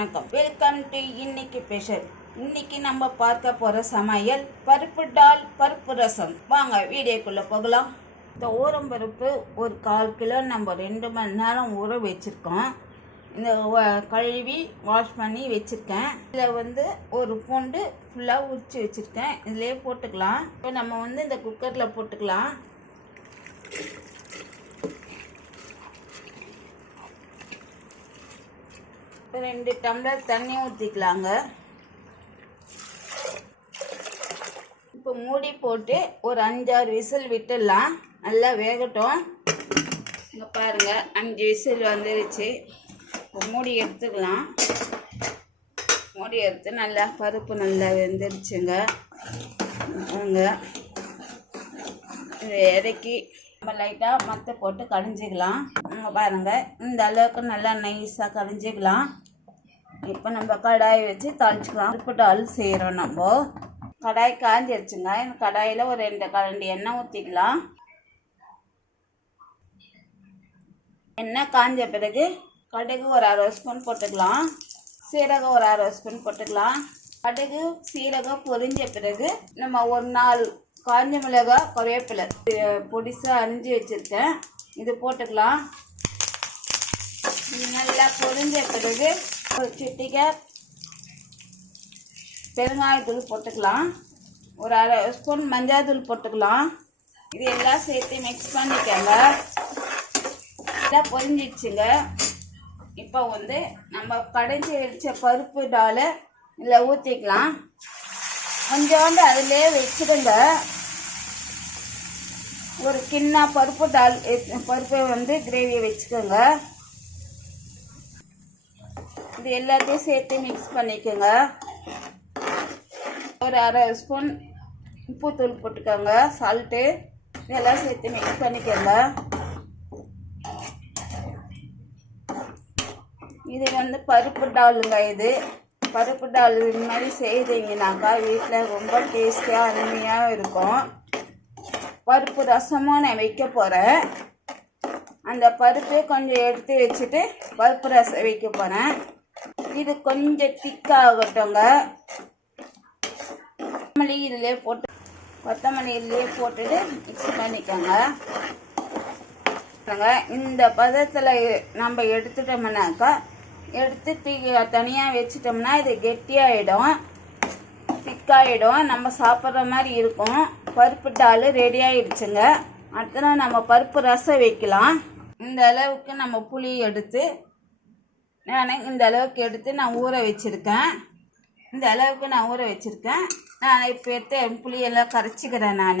வணக்கம். Welcome to இன்னைக்கு special. இன்னைக்கு நம்ம பார்க்க போற சமையல் பருப்பு டால் பருப்பு ரசம். வாங்க வீடியோக்குள்ள போகலாம். இந்த ஊரம்பருப்பு ஒரு 1/4 கிலோ நம்ம 2 மணி நேரம் ஊற வச்சிருக்கோம். இந்த கழுவி வாஷ் பண்ணி வச்சுருக்கேன். இதில் ஒரு பூண்டு ஃபுல்லாக உரிச்சு வச்சுருக்கேன். இதிலே போட்டுக்கலாம். இப்போ நம்ம இந்த குக்கரில் போட்டுக்கலாம். இப்போ 2 டம்ளர் தண்ணி ஊற்றிக்கலாங்க. இப்போ மூடி போட்டு ஒரு 5-6 விசில் விட்டுடலாம். நல்லா வேகட்டும். இங்கே பாருங்கள் 5 விசில் வந்துருச்சு. இப்போ மூடி எடுத்துக்கலாம். மூடி எடுத்து நல்லா பருப்பு நல்லா வெந்துருச்சுங்க. இதை இறக்கி நம்ம லைட்டாக மற்ற போட்டு கடைஞ்சிக்கலாம். பாருங்கள் இந்த அளவுக்கு நல்லா நைஸாக கடைஞ்சிக்கலாம். இப்போ நம்ம கடாயை வச்சு தாளிச்சிக்கலாம். பருப்பு டால் செய்கிறோம். நம்ம கடாய் காஞ்சிருச்சுங்க. இந்த கடாயில் ஒரு 2 கரண்டி எண்ணெய் ஊற்றிக்கலாம். எண்ணெய் காஞ்ச பிறகு கடுகு ஒரு 1/2 ஸ்பூன் போட்டுக்கலாம். சீரகம் ஒரு 1/2 ஸ்பூன் போட்டுக்கலாம். கடுகு சீரகம் பொரிஞ்ச பிறகு நம்ம ஒரு 4 காஞ்ச மிளகாய் கருவேப்பிலை பொடிசாக அரிஞ்சு வச்சுருக்கேன். இது போட்டுக்கலாம். இது நல்லா பொரிஞ்ச பிறகு ஒரு சிட்டிகை பெருங்காயத்தூள் போட்டுக்கலாம். ஒரு 1/2 ஸ்பூன் மஞ்சள் தூள் போட்டுக்கலாம். இது எல்லாம் சேர்த்து மிக்ஸ் பண்ணிக்கங்க. எல்லாம் பொரிஞ்சிடுச்சுங்க. இப்போ நம்ம கடைஞ்சி வச்ச பருப்பு டாலை இதில் ஊற்றிக்கலாம். கொஞ்சோண்டு அதிலே வச்சுடுங்க. ஒரு கிண்ணா பருப்பு டால் பருப்பை கிரேவியை வச்சுக்கோங்க. இது எல்லாத்தையும் சேர்த்து மிக்ஸ் பண்ணிக்கோங்க. ஒரு 1/2 ஸ்பூன் உப்புத்தூள் போட்டுக்கோங்க. சால்ட்டு இதெல்லாம் சேர்த்து மிக்ஸ் பண்ணிக்கோங்க. இது பருப்பு டாலுங்க. இது பருப்பு டால் இது மாதிரி செய்தீங்கன்னாக்கா வீட்டில் ரொம்ப டேஸ்டியாக அருமையாக இருக்கும். பருப்பு ரசமும் நான் வைக்க போகிறேன். அந்த பருப்பு கொஞ்சம் எடுத்து வச்சுட்டு பருப்பு ரசம் வைக்க போகிறேன். இது கொஞ்சம் திக்காகட்டுங்க. கொத்தமல்லி இதிலே போட்டுட்டு மிக்ஸ் பண்ணிக்கோங்க. இந்த பதத்தில் நம்ம எடுத்துட்டோம்னாக்கா எடுத்து தனியாக வச்சிட்டோம்னா இது கெட்டியாகிடும், திக்காகிடும். நம்ம சாப்பிட்ற மாதிரி இருக்கும். பருப்பு டால் ரெடி ஆகிடுச்சுங்க. அடுத்த நம்ம பருப்பு ரசம் வைக்கலாம். இந்த அளவுக்கு நம்ம புளி எடுத்து இந்த அளவுக்கு எடுத்து நான் ஊற வச்சுருக்கேன். இந்த அளவுக்கு நான் ஊற வச்சுருக்கேன். நான் இப்போ எடுத்து புளியெல்லாம் கரைச்சிக்கிறேன். நான்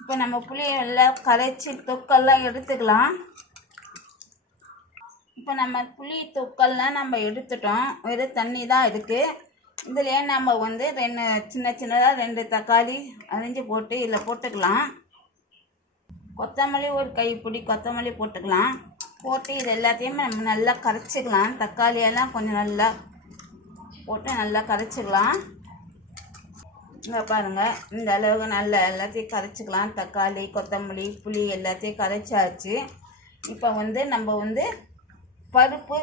இப்போ நம்ம புளியெல்லாம் கரைச்சி தொக்கெல்லாம் எடுத்துக்கலாம். இப்போ நம்ம புளி தொக்கெல்லாம் நம்ம எடுத்துட்டோம். வெறும் தண்ணி தான் இருக்குது. இதுலேயே நம்ம 2 சின்னதாக 2 தக்காளி அரிஞ்சு போட்டு இதில் போட்டுக்கலாம். கொத்தமல்லி ஒரு கைப்பிடி கொத்தமல்லி போட்டுக்கலாம். போட்டு இது எல்லாத்தையுமே நம்ம நல்லா கரைச்சிக்கலாம். தக்காளியெல்லாம் கொஞ்சம் நல்லா போட்டு நல்லா கரைச்சிக்கலாம். இங்கே பாருங்கள் இந்த அளவுக்கு நல்லா எல்லாத்தையும் கரைச்சிக்கலாம். தக்காளி கொத்தமல்லி புளி எல்லாத்தையும் கரைச்சாச்சு. இப்போ நம்ம பருப்பு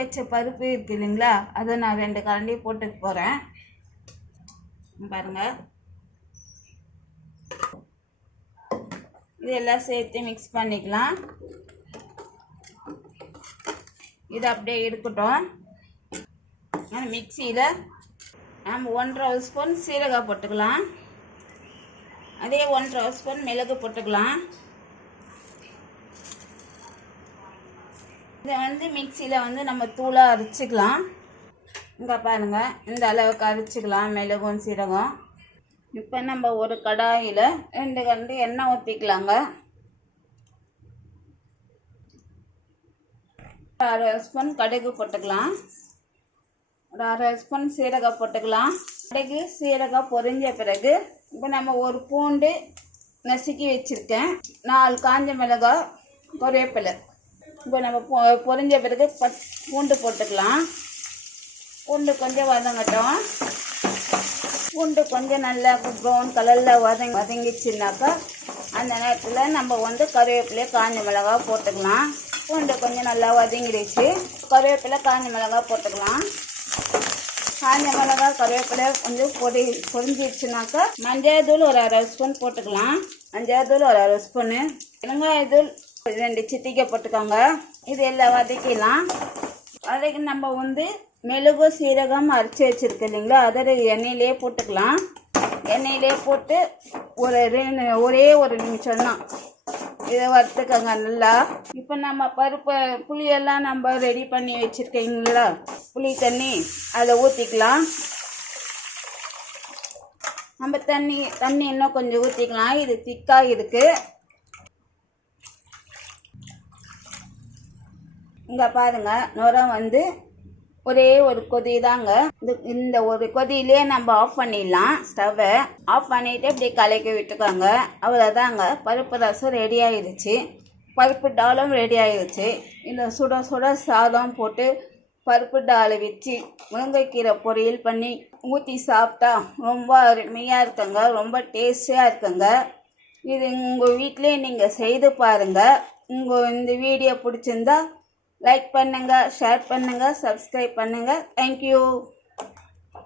வச்ச பருப்பு இருக்குது இல்லைங்களா, அதை நான் 2 கரண்டி போட்டுக்க போகிறேன். பாருங்கள் இதெல்லாம் சேர்த்து மிக்ஸ் பண்ணிக்கலாம். இது அப்படியே இருக்கட்டும். மிக்சியில் நம்ம 1/2 ஸ்பூன் சீரகம் போட்டுக்கலாம். அதே 1/2 ஸ்பூன் மிளகு போட்டுக்கலாம். இதை மிக்சியில் நம்ம தூளாக அரைச்சிக்கலாம். இங்கே பாருங்கள் இந்த அளவுக்கு அரைச்சிக்கலாம் மிளகும் சீரகம். இப்போ நம்ம ஒரு கடாயில் 2 கரண்டி எண்ணெய் ஊற்றிக்கலாங்க. 1/2 ஸ்பூன் கடுகு போட்டுக்கலாம். ஒரு 1/2 ஸ்பூன் சீரகம் போட்டுக்கலாம். கடுகு சீரகம் பொரிஞ்ச பிறகு இப்போ நம்ம ஒரு பூண்டு நசுக்கி வச்சுருக்கேன். 4 காஞ்ச மிளகாய் கருவேப்பிலை. இப்போ நம்ம பொரிஞ்ச பிறகு பூண்டு போட்டுக்கலாம். பூண்டு கொஞ்சம் வதங்கட்டும். பூண்டு கொஞ்சம் நல்லா ப்ரௌன் கலரில் வதங்கிச்சுனாக்கா அந்த நேரத்தில் நம்ம கருவேப்பிலையை காஞ்ச மிளகாய் போட்டுக்கலாம். பூண்டு கொஞ்சம் நல்லா வதங்கிடுச்சு. கருவேப்பிலை காஞ்ச மிளகாய் போட்டுக்கலாம். காஞ்ச மிளகாய் கருவேப்பிலை கொஞ்சம் பொரிஞ்சிடுச்சுனாக்கா மஞ்சள் தூள் ஒரு 1/2 ஸ்பூன் போட்டுக்கலாம். மஞ்சள் தூள் ஒரு 1/2 ஸ்பூனு, வெங்காயத்தூள் 2 சிட்டிகை போட்டுக்கோங்க. இது எல்லாம் வதக்கிடலாம். அதுக்கு நம்ம வந்து மிளகு சீரகம் அரைச்சி வச்சுருக்கு இல்லைங்களா, அதை எண்ணெயிலே போட்டுக்கலாம். எண்ணெயிலே போட்டு ஒரே ஒரு நிமிஷம் தான் இதை வறுத்துக்கோங்க நல்லா. இப்போ நம்ம புளியெல்லாம் நம்ம ரெடி பண்ணி வச்சுருக்கீங்களா, புளி தண்ணி அதை ஊற்றிக்கலாம். நம்ம தண்ணி இன்னும் கொஞ்சம் ஊற்றிக்கலாம். இது திக்காக இருக்குது. இங்கே பாருங்கள், நுரை வந்து ஒரே ஒரு கொதி தாங்க. இந்த ஒரு கொதியிலே நம்ம ஆஃப் பண்ணிடலாம். ஸ்டவ்வை ஆஃப் பண்ணிவிட்டு இப்படி கலக்கி விட்டுக்கோங்க. அவ்வளோதாங்க, பருப்பு ரசம் ரெடி ஆகிடுச்சு. பருப்பு டாலும் ரெடி ஆகிடுச்சு. இந்த சுட சுட சாதம் போட்டு பருப்பு டாலை வச்சு முருங்கைக்கீரை பொரியல் பண்ணி ஊற்றி சாப்பிட்டா ரொம்ப அருமையாக இருக்குங்க. ரொம்ப டேஸ்டியாக இருக்குங்க. இது உங்கள் வீட்டிலே நீங்கள் செய்து பாருங்கள். இந்த வீடியோ பிடிச்சிருந்தா லைக் பண்ணுங்கள், ஷேர் பண்ணுங்கள், சப்ஸ்கிரைப் பண்ணுங்கள். தேங்க்யூ.